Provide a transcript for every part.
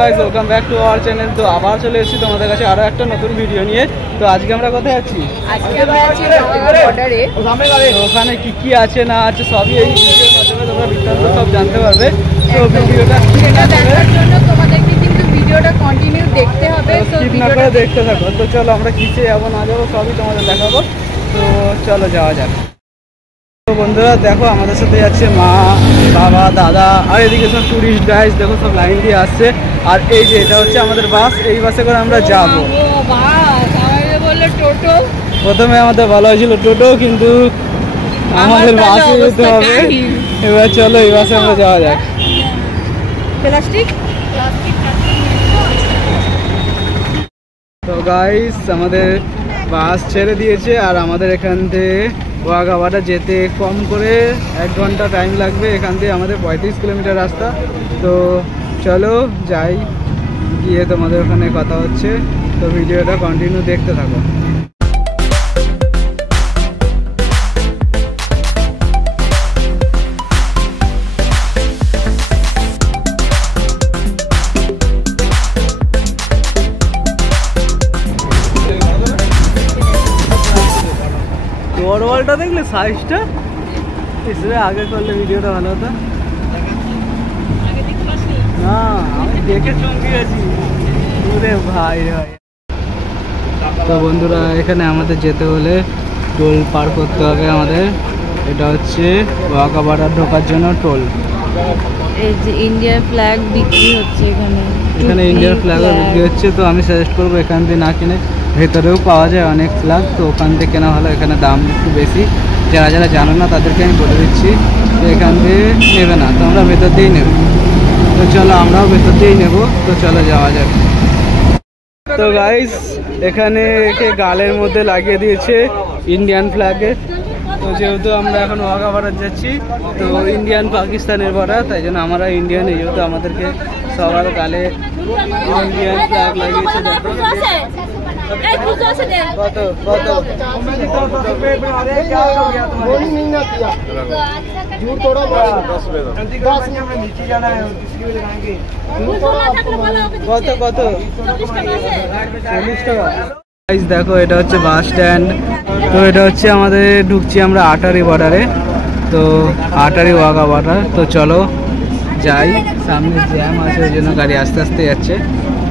Guys welcome back to our channel. তো আবার চলে এসেছি তোমাদের কাছে আরো একটা নতুন ভিডিও নিয়ে। তো আজকে আমরা কোথায় আছি? আজকে আমরা আছি বর্ডারে। ওখানে কি কি আছে না আছে সবই এই ভিডিওর মাধ্যমে তোমরা বৃত্তান্ত সব জানতে পারবে। তো ভিডিওটা সেটা দেখার জন্য তোমাদেরকে কিন্তু ভিডিওটা কন্টিনিউ দেখতে হবে। তো স্কিপ না করে দেখতে থাকো। তো চলো আমরা কিসে যাবো না যাবো সবই তোমাদের দেখাবো। তো চলো যাওয়া যাক। তো বন্ধুরা দেখো আমাদের সাথে যাচ্ছে মা, বাবা, দাদা আর এদিকে সব টুরিস্ট গাইজ দেখো সব লাইন দিয়ে আসছে। আর এই যে এটা হচ্ছে আমাদের বাস, এই বাসে করে আমরা যাবো। টোটো প্রথমে আমাদের বলা হয়েছিল টোটো, কিন্তু আমাদের বাসে যেতে হবে। এবার চলো এই বাসে আমরা যাওয়া যাক। প্লাস্টিক তো গাইস আমাদের বাস ছেড়ে দিয়েছে আর আমাদের এখান থেকে ওয়াঘাবাটা যেতে কম করে 1 ঘন্টা টাইম লাগবে। এখান থেকে আমাদের 35 কিলোমিটার রাস্তা। তো চলো যাই, গিয়ে তোমাদের ওখানে কথা হচ্ছে। তো ভিডিওটা কন্টিনিউ দেখতে থাকো। ওয়ালটা দেখলে সাইজটা হিসেবে আগে করলে ভিডিওটা ভালো হতো না। আমি দেখে চমকে গেছি পুরে ভাই ভাই। তো বন্ধুরা এখানে আমাদের যেতে হলে টোল পার করতে হবে আমাদের। এটা হচ্ছে ওয়াঘাবাটা ঢোকার জন্য টোল। এই যে ইন্ডিয়ার ফ্ল্যাগ বিক্রি হচ্ছে এখানে। এখানে ইন্ডিয়ার ফ্ল্যাগও বিক্রি হচ্ছে। তো আমি সাজেস্ট করবো এখান থেকে না কিনে ভেতরেও পাওয়া যায় অনেক ফ্ল্যাগ, তো ওখান থেকে কেনা ভালো। এখানে দাম একটু বেশি। যারা যারা জানো না তাদেরকে আমি বলে দিচ্ছি যে এখান থেকে নেবে না, তো আমরা ভেতর দিয়েই নেব। তো চলো আমরাও ভেতর দিয়েই নেব। তো চলো যাওয়া যাক। তো গাইস এখানে একে গালের মধ্যে লাগিয়ে দিয়েছে ইন্ডিয়ান ফ্ল্যাগে। তো যেহেতু আমরা এখন ওয়াঘাবাটা যাচ্ছি, তো ইন্ডিয়ান পাকিস্তানের বর্ডার, তাই জন্য আমরা ইন্ডিয়ান, যেহেতু আমাদেরকে সবার গালে ইন্ডিয়ান ফ্ল্যাগ লাগিয়েছে। দেখো কত কত কত কত 40 টাকা। দেখো এটা হচ্ছে বাস স্ট্যান্ড। তো এটা হচ্ছে আমাদের ঢুকছি আমরা আটারি বর্ডারে। তো আটারি ওয়াঘাবাটা। তো চলো যাই, সামনে জ্যাম আছে ওই জন্য গাড়ি আস্তে আস্তে যাচ্ছে।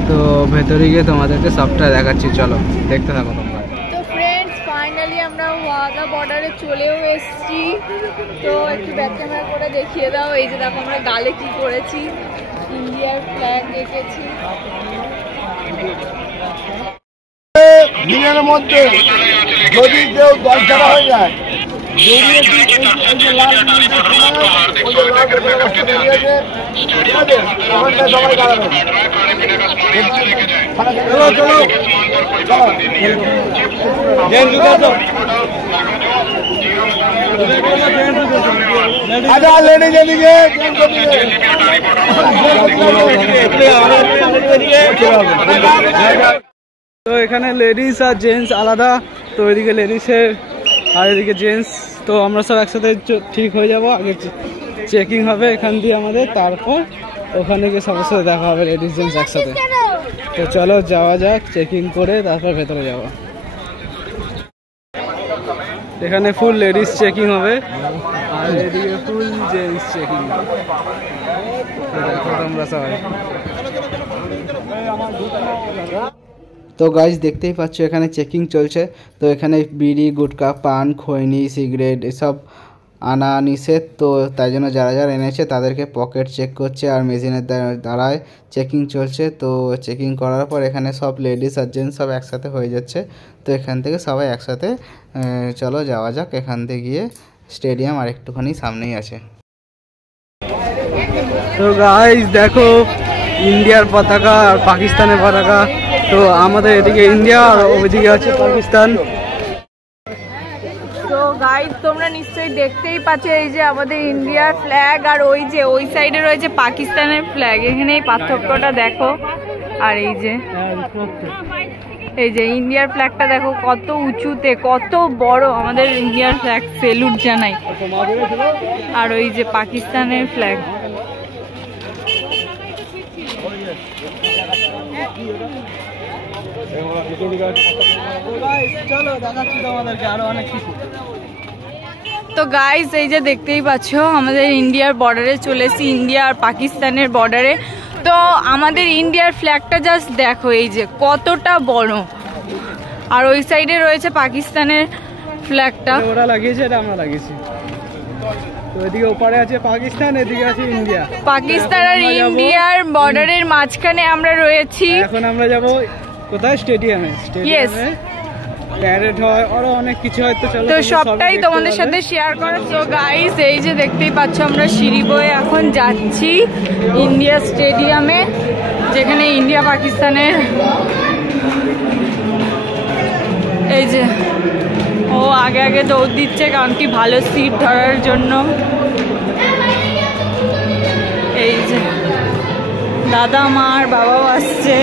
তো ভেতরে গিয়ে তোমাদেরকে সবটা দেখাচ্ছি, চলো দেখতে থাকো তোমরা। তো ফ্রেন্ডস ফাইনালি আমরা ওয়াঘা বর্ডারে চলেও এসেছি। তো একটু ব্যাক ক্যামেরা করে দেখিয়ে দাও। এই যে দেখো আমরা গালে কি করেছি, ইন্ডিয়ার ফ্ল্যাগ রেখেছি। দিনের মধ্যে যদি কেউ 10 টাকা হয়ে যায়, আচ্ছা লেডিজ এদিকে তো এখানে লেডিস আর জেন্টস আলাদা। তো এদিকে লেডিসের আর এদিকে জেন্টস। তো আমরা সব একসাথে ঠিক হয়ে যাব। আগে চেকিং হবে এখান দিয়ে আমাদের, তারপর ওখানে গিয়ে সবার সাথে দেখা হবে লেডিস জেন্টস একসাথে। তো চলো যাওয়া যাক, চেকিং করে তারপর ভেতরে যাব। এখানে ফুল লেডিস চেকিং হবে আর এদিকে ফুল জেন্টস চেকিং। দেখো তোমরা সবাই। তো গাইজ দেখতেই পাচ্ছ এখানে চেকিং চলছে। তো এখানে বিড়ি, গুটকা, পান, খৈনি, সিগারেট এসব আনা নিষেধ। তো তাই জন্য যারা যারা এনেছে তাদেরকে পকেট চেক করছে আর মেশিনের দ্বারায় চেকিং চলছে। তো চেকিং করার পর এখানে সব লেডিস আর জেন্টস সব একসাথে হয়ে যাচ্ছে। তো এখান থেকে সবাই একসাথে চলো যাওয়া যাক। এখান থেকে গিয়ে স্টেডিয়াম আর একটুখানি সামনেই আছে। তো গাইজ দেখো ইন্ডিয়ার পতাকা আর পাকিস্তানের পতাকা। তো আমাদের এদিকে ইন্ডিয়া আর ওইদিকে আছে পাকিস্তান। তো গাইস তোমরা নিশ্চয়ই দেখতেই পাচ্ছ এই যে আমাদের ইন্ডিয়ার ফ্ল্যাগ আর ওই যে ওই সাইডে রয়েছে পাকিস্তানের ফ্ল্যাগ। এখানে এই পার্থক্যটা দেখো। আর এই যে ইন্ডিয়ার ফ্ল্যাগটা দেখো কত উঁচুতে, কত বড় আমাদের ইন্ডিয়ার ফ্ল্যাগ, সেলুট জানাই। আর ওই যে পাকিস্তানের ফ্ল্যাগ। চলো দেখাচ্ছি তোমাদেরকে আরো অনেক কিছু। তো গাইস এই যে দেখতেই পাচ্ছ আমাদের ইন্ডিয়ার বর্ডারে চলেছি, ইন্ডিয়া আর পাকিস্তানের বর্ডারে। তো আমাদের ইন্ডিয়ার ফ্ল্যাগটা জাস্ট দেখো এই যে কতটা বড়, আর ওই সাইডে রয়েছে পাকিস্তানের ফ্ল্যাগটা। ওরা লাগিয়েছে, এটা আমরা লাগিয়েছি। তো এদিকে ওপারে আছে পাকিস্তান, এদিকে আছে ইন্ডিয়া। পাকিস্তান আর ইন্ডিয়ার বর্ডারের মাঝখানে আমরা রয়েছি। এখন আমরা যাব কোথায়? স্টেডিয়ামে। স্টেডিয়ামে প্যারেড হয়, আরো অনেক কিছু হয়। তো সবটাই তোমাদের সাথে শেয়ার করা। তো গাইস এই যে দেখতেই পাচ্ছ আমরা সিঁড়ি বয়ে এখন যাচ্ছি ইন্ডিয়া স্টেডিয়ামে, যেখানে ইন্ডিয়া পাকিস্তানের এই যে ও আগে আগে দৌড় দিচ্ছে, কারণ কি ভালো সিট ধরার জন্য। এই যে দাদা মা আর বাবাও আসছে।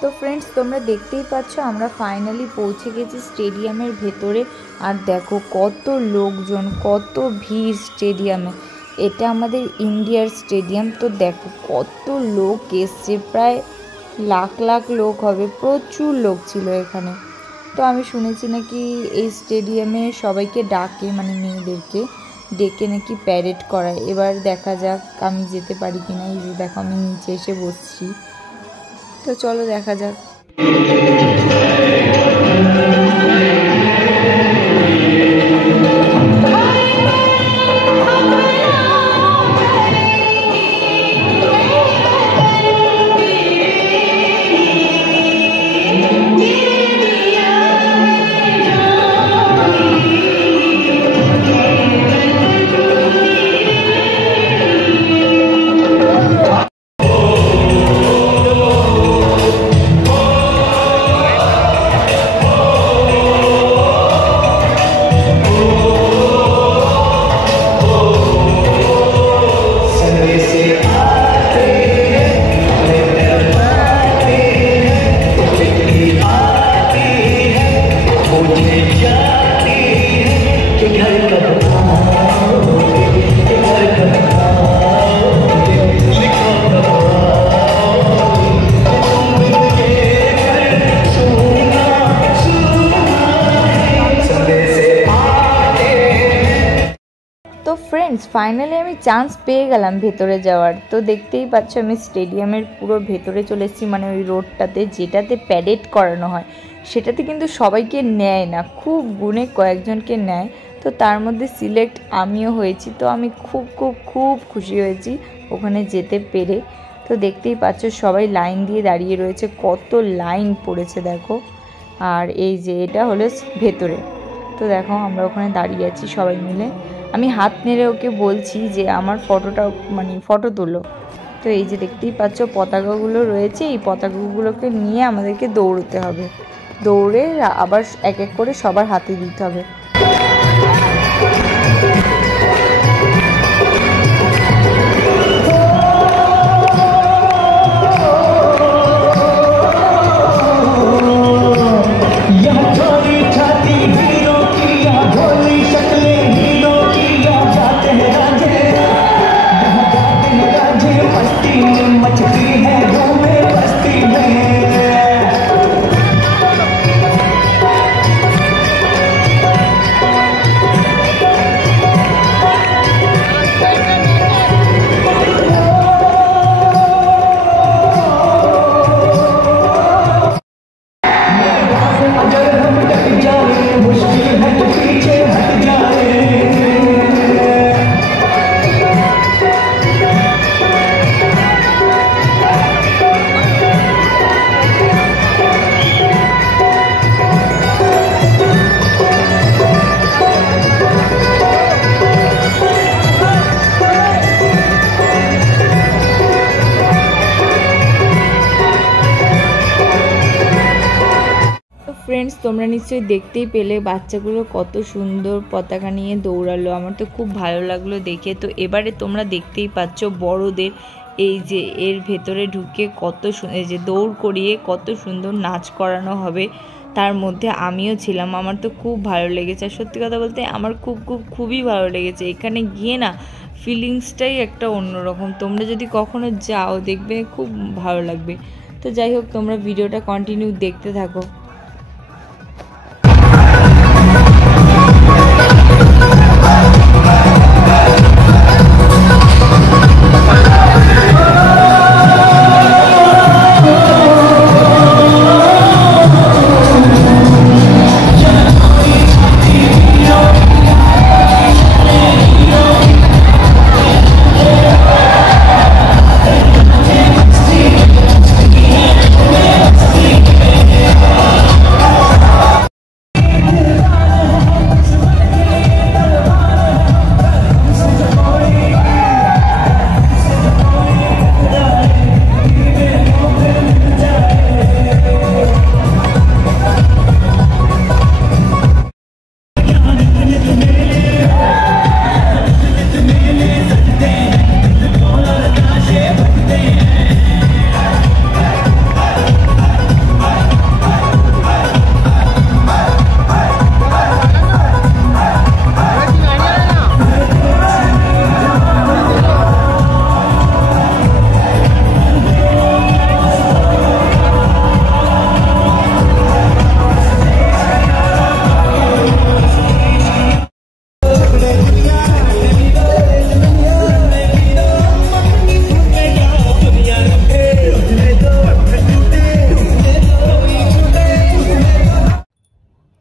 তো ফ্রেন্ডস তোমরা দেখতেই পাচ্ছ আমরা ফাইনালি পৌঁছে গেছি স্টেডিয়ামের ভেতরে। আর দেখো কত লোকজন, কত ভিড় স্টেডিয়ামে। এটা আমাদের ইন্ডিয়ার স্টেডিয়াম। তো দেখো কত লোক এসছে, প্রায় লাখ লাখ লোক হবে, প্রচুর লোক ছিল এখানে। তো আমি শুনেছি নাকি এই স্টেডিয়ামে সবাইকে ডাকে, মানে মেয়েদেরকে ডেকে নাকি প্যারেড করায়। এবার দেখা যাক আমি যেতে পারি কিনা। এই যে দেখো আমি নিচে এসে বসছি, তো চলো দেখা যাক। তো ফ্রেন্ডস ফাইনালি আমি চান্স পেয়ে গেলাম ভেতরে যাওয়ার। তো দেখতেই পাচ্ছ আমি স্টেডিয়ামের পুরো ভেতরে চলে এসেছি, মানে ওই রোডটাতে যেটাতে প্যারেড করানো হয় সেটাতে কিন্তু সবাইকে নেয় না, খুব গুণে কয়েকজনকে নেয়। তো তার মধ্যে সিলেক্ট আমিও হয়েছি। তো আমি খুব খুব খুব খুশি হয়েছি ওখানে যেতে পেরে। তো দেখতেই পাচ্ছ সবাই লাইন দিয়ে দাঁড়িয়ে রয়েছে, কত লাইন পড়েছে দেখো। আর এই যে এটা হলো ভেতরে। তো দেখো আমরা ওখানে দাঁড়িয়ে আছি সবাই মিলে। আমি হাত নেড়ে ওকে বলছি যে আমার ফটোটা, মানে ফটো তোলো। তো এই যে দেখতেই পাচ্ছ পতাকাগুলো রয়েছে, এই পতাকাগুলোকে নিয়ে আমাদেরকে দৌড়তে হবে, দৌড়ে আবার এক এক করে সবার হাতে দিতে হবে। ফ্রেন্ডস তোমরা নিশ্চয়ই দেখতেই পেলে বাচ্চাগুলো কত সুন্দর পতাকা নিয়ে দৌড়ালো, আমার তো খুব ভালো লাগলো দেখে। তো এবারে তোমরা দেখতেই পাচ্ছ বড়দের এই যে এর ভেতরে ঢুকে কত এই যে দৌড় করিয়ে কত সুন্দর নাচ করানো হবে, তার মধ্যে আমিও ছিলাম। আমার তো খুব ভালো লেগেছে, আর সত্যি কথা বলতে আমার খুবই ভালো লেগেছে। এখানে গিয়ে না ফিলিংসটাই একটা অন্যরকম। তোমরা যদি কখনো যাও দেখবে খুব ভালো লাগবে। তো যাই হোক, তোমরা ভিডিওটা কন্টিনিউ দেখতে থাকো।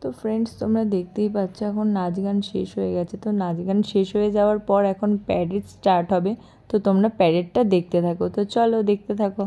তো ফ্রেন্ডস, তোমরা দেখতেই পাচ্ছ এখন নাচ গান শেষ হয়ে গেছে। তো নাচ গান শেষ হয়ে যাওয়ার পর এখন প্যারেড স্টার্ট হবে। তো তোমরা প্যারেডটা দেখতে থাকো। তো চলো দেখতে থাকো।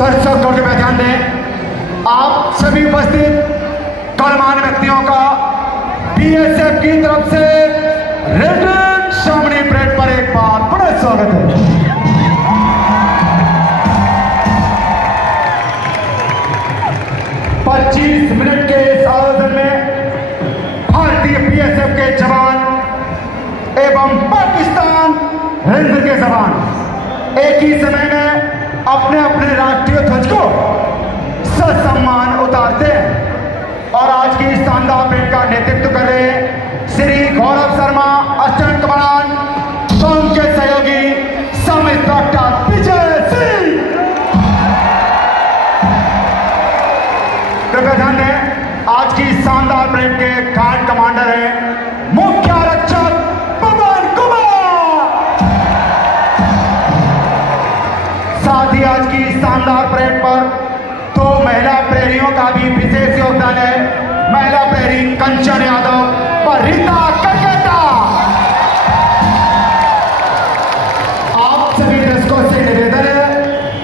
दर्शकों के ध्यान दें, आप सभी उपस्थित गणमान्य व्यक्तियों का बीएसएफ की तरफ से रिटर्न सामने परेड पर एक बार बड़ा स्वागत है। 25 मिनट जवान एक ही समय में अपने अपने राष्ट्रीय ध्वज को ससम्मान उतारते हैं। और आज की शानदार परेड का नेतृत्व कर रहे श्री गौरव शर्मा, असिस्टेंट कमांडेंट, तो उनके सहयोगी सब इंस्पेक्टर विजय सिंह। कृपया ध्यान दें, आज की शानदार परेड के गार्ड कमांडर हैं मुख्य आरक्षक पवन कुमार। साथ ही आज की शानदार परेड पर दो महिला प्रहरियों का भी विशेष योगदान है। महिला प्रहरी कंचन यादव और रीता कटकटा। आप सभी दर्शकों से निवेदन है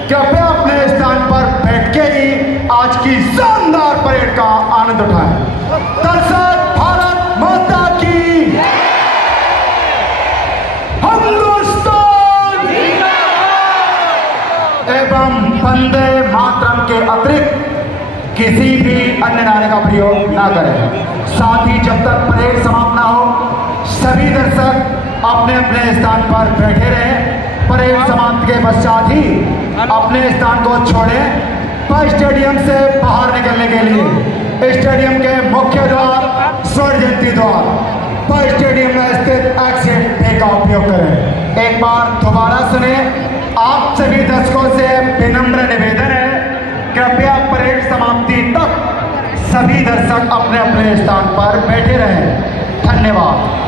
कि कृपया अपने स्थान पर बैठ के ही आज की शानदार परेड का आनंद उठाएं। दर्शक, भारत माता की, हिंदुस्तान एवं वंदे मातरम के अतिरिक्त किसी भी अन्य नारे का प्रयोग ना करें। साथ ही जब तक परेड समाप्त ना हो सभी दर्शक अपने अपने स्थान पर बैठे रहें। परेड समाप्त के पश्चात ही अपने स्थान को छोड़ें। स्टेडियम से बाहर निकलने के लिए स्टेडियम के मुख्य द्वार, स्वर्ण जयंती द्वार, स्टेडियम में स्थित एग्जिट वे का उपयोग करें। एक बार दोबारा सुने। आप सभी दर्शकों से विनम्र निवेदन है, कृपया परेड समाप्ति तक सभी दर्शक अपने अपने स्थान पर बैठे रहें। धन्यवाद।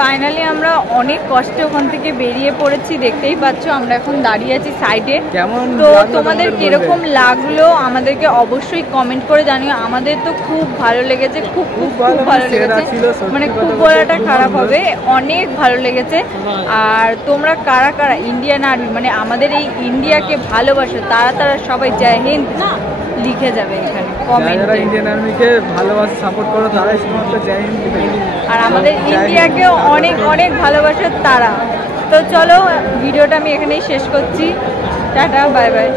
ফাইনালি আমরা অনেক কষ্টে ওখান থেকে বেরিয়ে পড়েছি, দেখতেই পাচ্ছ আমরা এখন দাঁড়িয়ে আছি সাইডে। কেমন তো লাগলো তোমাদের কিরকম লাগলো আমাদেরকে অবশ্যই কমেন্ট করে জানিও। আমাদের তো খুব ভালো লেগেছে, খুব খুব খুব ভালো লেগেছে, মানে খুব বলাটা খারাপ হবে, অনেক ভালো লেগেছে। আর তোমরা কারা কারা ইন্ডিয়ান আর্মি মানে আমাদের এই ইন্ডিয়াকে ভালোবাসো তারা তারা সবাই জয় হিন্দ লিখে যাবে এখানে কমেন্ট। যারা ইন্ডিয়ান আর্মিকে ভালোবাসে সাপোর্ট করো তারাই শুধুমাত্র জয় হিন্দ লিখে। আর আমাদের ইন্ডিয়াকে অনেক অনেক ভালোবাসে তারা। তো চলো ভিডিওটা আমি এখানেই শেষ করছি। Tata, bye bye.